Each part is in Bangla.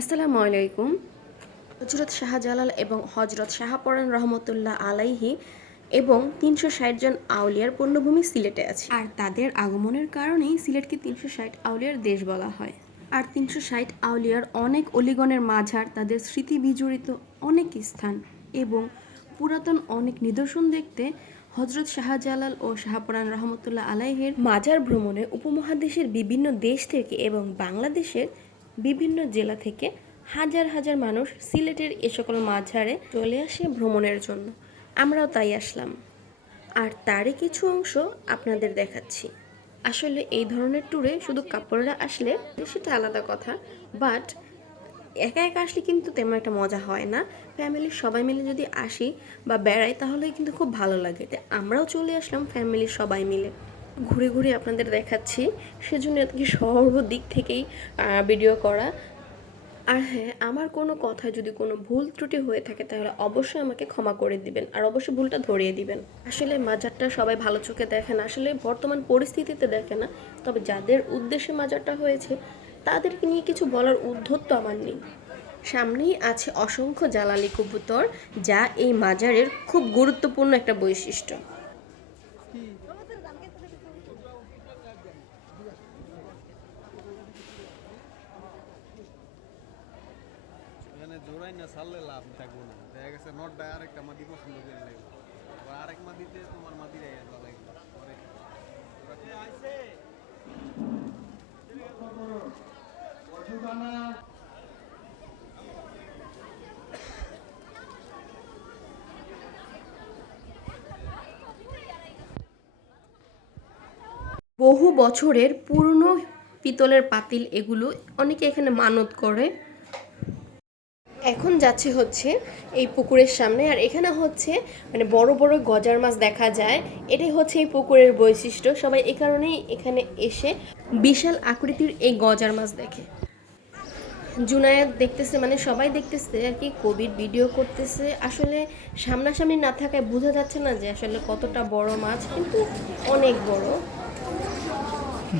আসসালামু আলাইকুম। হজরত শাহজালাল এবং হজরত শাহপরান রহমতুল্লাহ আলাইহি এবং তিনশো ষাট জন আউলিয়ার পণ্যভূমি সিলেটে আছে। আর তাদের আগমনের কারণেই সিলেটকে তিনশো ষাট আউলিয়ার দেশ বলা হয়। আর তিনশো ষাট আউলিয়ার অনেক অলিগণের মাঝার তাদের স্মৃতি বিজড়িত অনেক স্থান এবং পুরাতন অনেক নিদর্শন দেখতে হজরত শাহজালাল ও শাহপরান রহমতুল্লাহ আলাইহের মাজার ভ্রমণে উপমহাদেশের বিভিন্ন দেশ থেকে এবং বাংলাদেশের বিভিন্ন জেলা থেকে হাজার হাজার মানুষ সিলেটের এ সকল মাঝারে চলে আসে ভ্রমণের জন্য। আমরাও তাই আসলাম। আর তারই কিছু অংশ আপনাদের দেখাচ্ছি। আসলে এই ধরনের ট্যুরে শুধু কাপড়রা আসলে সেটা আলাদা কথা বাট একা একা আসলে কিন্তু তেমন একটা মজা হয় না। ফ্যামিলির সবাই মিলে যদি আসি বা বেড়াই তাহলে কিন্তু খুব ভালো লাগে। তাই আমরাও চলে আসলাম ফ্যামিলির সবাই মিলে। ঘুরে ঘুরে আপনাদের দেখাচ্ছি। সেজন্য আর কি সর্বদিক থেকেই ভিডিও করা। আর হ্যাঁ আমার কোনো কথায় যদি কোনো ভুল ত্রুটি হয়ে থাকে, তাহলে অবশ্যই আমাকে ক্ষমা করে দিবেন। আর অবশ্যই ভুলটা ধরিয়ে দিবেন। আসলে মাজারটা সবাই ভালো চোখে দেখে না। আসলে বর্তমান পরিস্থিতিতে দেখে না। তবে যাদের উদ্দেশ্যে মাজারটা হয়েছে, তাদেরকে নিয়ে কিছু বলার উদ্ধত্ত আমার নেই। সামনেই আছে অসংখ্য জ্বালালি কবুতর, যা এই মাজারের খুব গুরুত্বপূর্ণ একটা বৈশিষ্ট্য। ছাড়লে লাভ থাকব না। দেখা গেছে আরেকটা মাটি পছন্দ করে লাগবে আবার আরেক মাটিতে তোমার মাটি লাগবে পরে বহু বছরের পুরনো পিতলের পাতিল এগুলো অনেকে এখানে মানত করে। এখন যাচ্ছে হচ্ছে এই পুকুরের সামনে, আর এখানে হচ্ছে মানে বড় বড় গজার মাছ দেখা যায়। এটাই হচ্ছে এই পুকুরের বৈশিষ্ট্য। সবাই এই কারণেই এখানে এসে বিশাল আকৃতির এই গজার মাছ দেখে। জুনায়েদ দেখতেছে মানে সবাই দেখতেছে আর কি, কোভিড ভিডিও করতেছে। আসলে সামনাসামনি না থাকায় বোঝা যাচ্ছে না যে আসলে কতটা বড় মাছ, কিন্তু অনেক বড়।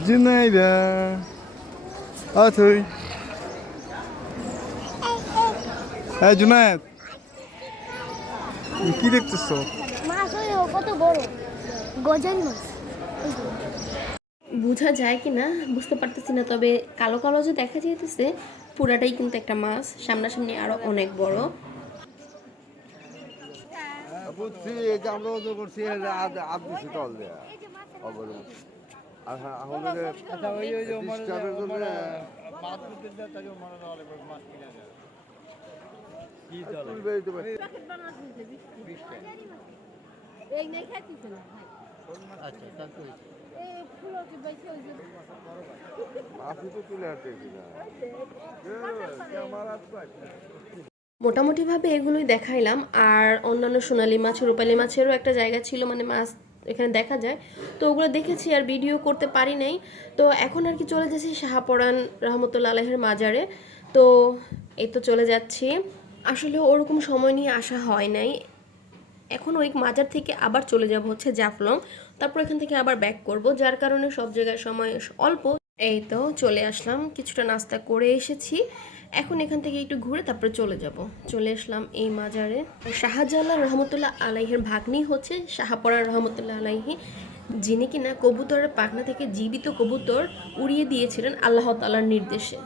জুনাইদা অথই হ্যাঁ জুনায়েদ কি দেখতেছো? মাছ ওই কত বড়। মাছ। বোঝা যায় কি না বুঝতে পারতেছি না তবে কালো কালো যে দেখা যাইতেছে পুরাটাই কিন্তু একটা মাছ সামনাসামনি আরও অনেক বড়। বুঝছি যে আমরা ওজন করছি এর আদ আদ দিছি তল দেয়া। অবরু আর আমাদের আচ্ছা আমার হাত পাই মোটামুটিভাবে এগুলোই দেখাইলাম আর অন্যান্য সোনালি মাছ রূপালি মাছেরও একটা জায়গা ছিল মানে মাছ এখানে দেখা যায়। তো ওগুলো দেখেছি আর ভিডিও করতে পারি নাই। তো এখন আর কি চলে যাচ্ছি শাহপরান রহমতুল্লা আলহের মাজারে। তো এই তো চলে যাচ্ছি। আসলে ওরকম সময় নিয়ে আসা হয় নাই। এখন ওই মাজার থেকে আবার চলে যাব হচ্ছে জাফলং। তারপর এখান থেকে আবার ব্যাক করব, যার কারণে সব জায়গায় সময় অল্প। এই তো চলে আসলাম, কিছুটা নাস্তা করে এসেছি। এখন এখান থেকে একটু ঘুরে তারপরে চলে যাব। চলে আসলাম এই মাজারে। শাহজালাল রহমতুল্লাহ আলাইহের ভাগ্নি হচ্ছে শাহপরা রহমতুল্লাহ আলাইহি, যিনি কিনা কবুতরের পাখনা থেকে জীবিত কবুতর উড়িয়ে দিয়েছিলেন আল্লাহ তালার নির্দেশে।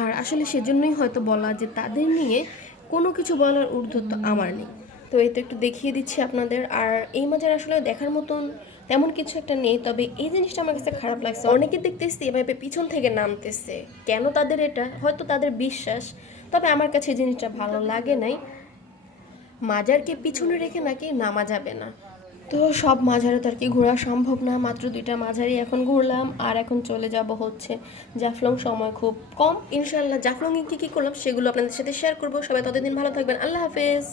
আর আসলে সেজন্যই হয়তো বলা যে তাদের নিয়ে কোনো কিছু বলার ঊর্ধ্বত্ব আমার নেই। তো এই তো একটু দেখিয়ে দিচ্ছি আপনাদের। আর এই মাজার আসলে দেখার মতন তেমন কিছু একটা নেই, তবে এই জিনিসটা আমার কাছে খারাপ লাগছে। অনেকে দেখতেছি এভাবে পিছন থেকে নামতেছে। কেন তাদের এটা? হয়তো তাদের বিশ্বাস, তবে আমার কাছে এই জিনিসটা ভালো লাগে নাই। মাজারকে পিছনে রেখে নাকি নামা যাবে না। তো সব মাঝারে তো আর কি ঘোরা সম্ভব না। মাত্র দুইটা মাঝারি এখন ঘুরলাম আর এখন চলে যাব হচ্ছে জাফলং। সময় খুব কম। ইনশাল্লাহ জাফলং কী কী করলাম সেগুলো আপনাদের সাথে শেয়ার করব। সবাই ততদিন ভালো থাকবেন। আল্লাহ হাফেজ।